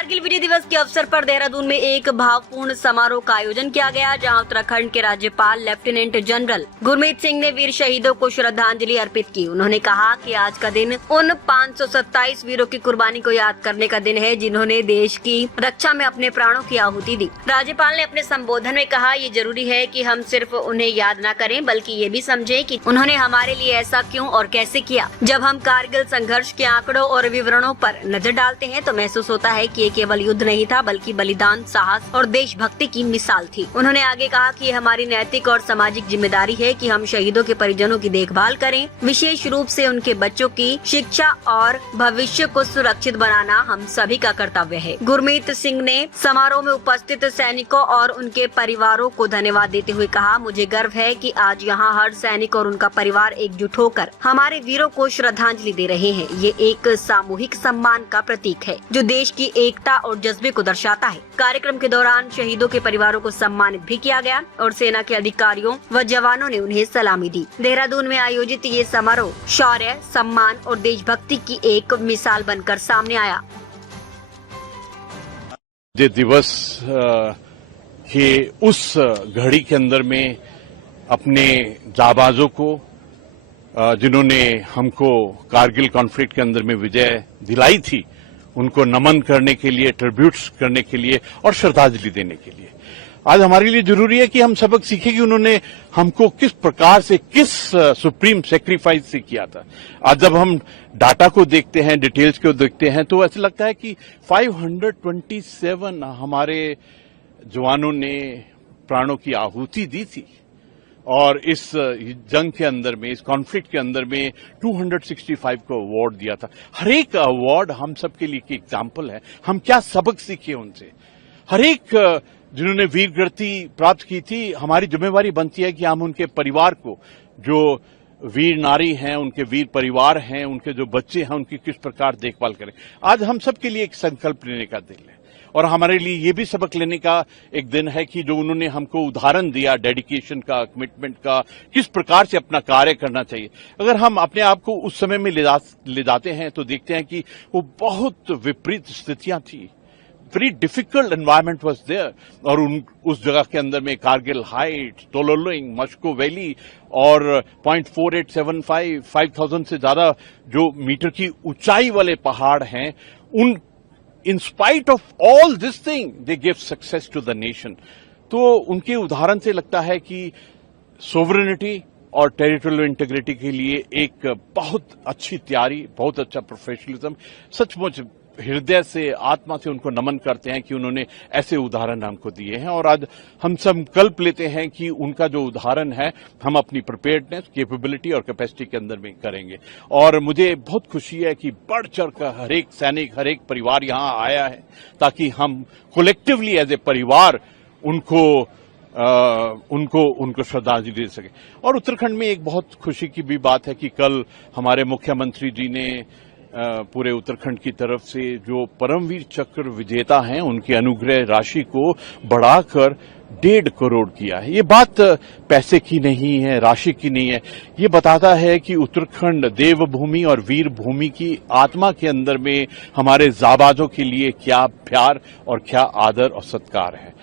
कारगिल विजय दिवस के अवसर पर देहरादून में एक भावपूर्ण समारोह का आयोजन किया गया, जहां उत्तराखंड के राज्यपाल लेफ्टिनेंट जनरल गुरमीत सिंह ने वीर शहीदों को श्रद्धांजलि अर्पित की। उन्होंने कहा कि आज का दिन उन 527 वीरों की कुर्बानी को याद करने का दिन है, जिन्होंने देश की रक्षा में अपने प्राणों की आहुति दी। राज्यपाल ने अपने संबोधन में कहा, ये जरूरी है कि हम सिर्फ उन्हें याद न करें, बल्कि ये भी समझें कि उन्होंने हमारे लिए ऐसा क्यों और कैसे किया। जब हम कारगिल संघर्ष के आंकड़ों और विवरणों पर नजर डालते हैं तो महसूस होता है कि ये केवल युद्ध नहीं था, बल्कि बलिदान, साहस और देशभक्ति की मिसाल थी। उन्होंने आगे कहा कि ये हमारी नैतिक और सामाजिक जिम्मेदारी है कि हम शहीदों के परिजनों की देखभाल करें, विशेष रूप से उनके बच्चों की शिक्षा और भविष्य को सुरक्षित बनाना हम सभी का कर्तव्य है। गुरमीत सिंह ने समारोह में उपस्थित सैनिकों और उनके परिवारों को धन्यवाद देते हुए कहा, मुझे गर्व है कि आज यहाँ हर सैनिक और उनका परिवार एकजुट होकर हमारे वीरों को श्रद्धांजलि दे रहे हैं। ये एक सामूहिक सम्मान का प्रतीक है, जो देश की एकता और जज्बे को दर्शाता है। कार्यक्रम के दौरान शहीदों के परिवारों को सम्मानित भी किया गया और सेना के अधिकारियों व जवानों ने उन्हें सलामी दी। देहरादून में आयोजित ये समारोह शौर्य, सम्मान और देशभक्ति की एक मिसाल बनकर सामने आया। विजय दिवस के उस घड़ी के अंदर में अपने जाबाजों को, जिन्होंने हमको कारगिल कॉन्फ्लिक्ट के अंदर में विजय दिलाई थी, उनको नमन करने के लिए, ट्रिब्यूट्स करने के लिए और श्रद्धांजलि देने के लिए आज हमारे लिए जरूरी है कि हम सबक सीखें कि उन्होंने हमको किस प्रकार से, किस सुप्रीम सेक्रीफाइस से किया था। आज जब हम डाटा को देखते हैं, डिटेल्स को देखते हैं, तो ऐसा लगता है कि 527 हमारे जवानों ने प्राणों की आहुति दी थी और इस जंग के अंदर में, इस कॉन्फ्लिक्ट के अंदर में 265 को अवार्ड दिया था। हर एक अवार्ड हम सबके लिए एक एग्जाम्पल है, हम क्या सबक सीखे उनसे। हर एक जिन्होंने वीर गति प्राप्त की थी, हमारी जिम्मेवारी बनती है कि हम उनके परिवार को, जो वीर नारी हैं, उनके वीर परिवार हैं, उनके जो बच्चे हैं, उनकी किस प्रकार देखभाल करें। आज हम सबके लिए एक संकल्प लेने का दिन है और हमारे लिए ये भी सबक लेने का एक दिन है कि जो उन्होंने हमको उदाहरण दिया डेडिकेशन का, कमिटमेंट का, किस प्रकार से अपना कार्य करना चाहिए। अगर हम अपने आप को उस समय में ले जाते हैं तो देखते हैं कि वो बहुत विपरीत स्थितियां थी, very difficult environment was there और उस जगह के अंदर में कारगिल हाइट्स, तोलोलिंग, मस्को वैली और 0.4875 5000 से ज्यादा जो मीटर की ऊंचाई वाले पहाड़ हैं, उन in spite of all this thing they give success to the nation। तो उनके उदाहरण से लगता है कि सोवरेनिटी और टेरिटोरियल इंटीग्रिटी के लिए एक बहुत अच्छी तैयारी, बहुत अच्छा प्रोफेशनलिज्म, सचमुच हृदय से, आत्मा से उनको नमन करते हैं कि उन्होंने ऐसे उदाहरण हमको दिए हैं और आज हम संकल्प लेते हैं कि उनका जो उदाहरण है हम अपनी प्रिपेयर्डनेस, कैपेबिलिटी और कैपेसिटी के अंदर में करेंगे। और मुझे बहुत खुशी है कि बढ़ चढ़कर हर एक सैनिक, हर एक परिवार यहाँ आया है ताकि हम कलेक्टिवली एज ए परिवार उनको श्रद्धांजलि दे सके। और उत्तराखंड में एक बहुत खुशी की भी बात है कि कल हमारे मुख्यमंत्री जी ने पूरे उत्तराखंड की तरफ से जो परमवीर चक्र विजेता हैं उनकी अनुग्रह राशि को बढ़ाकर 1.5 करोड़ किया है। ये बात पैसे की नहीं है, राशि की नहीं है, ये बताता है कि उत्तराखंड देवभूमि और वीर भूमि की आत्मा के अंदर में हमारे जाबाजों के लिए क्या प्यार और क्या आदर और सत्कार है।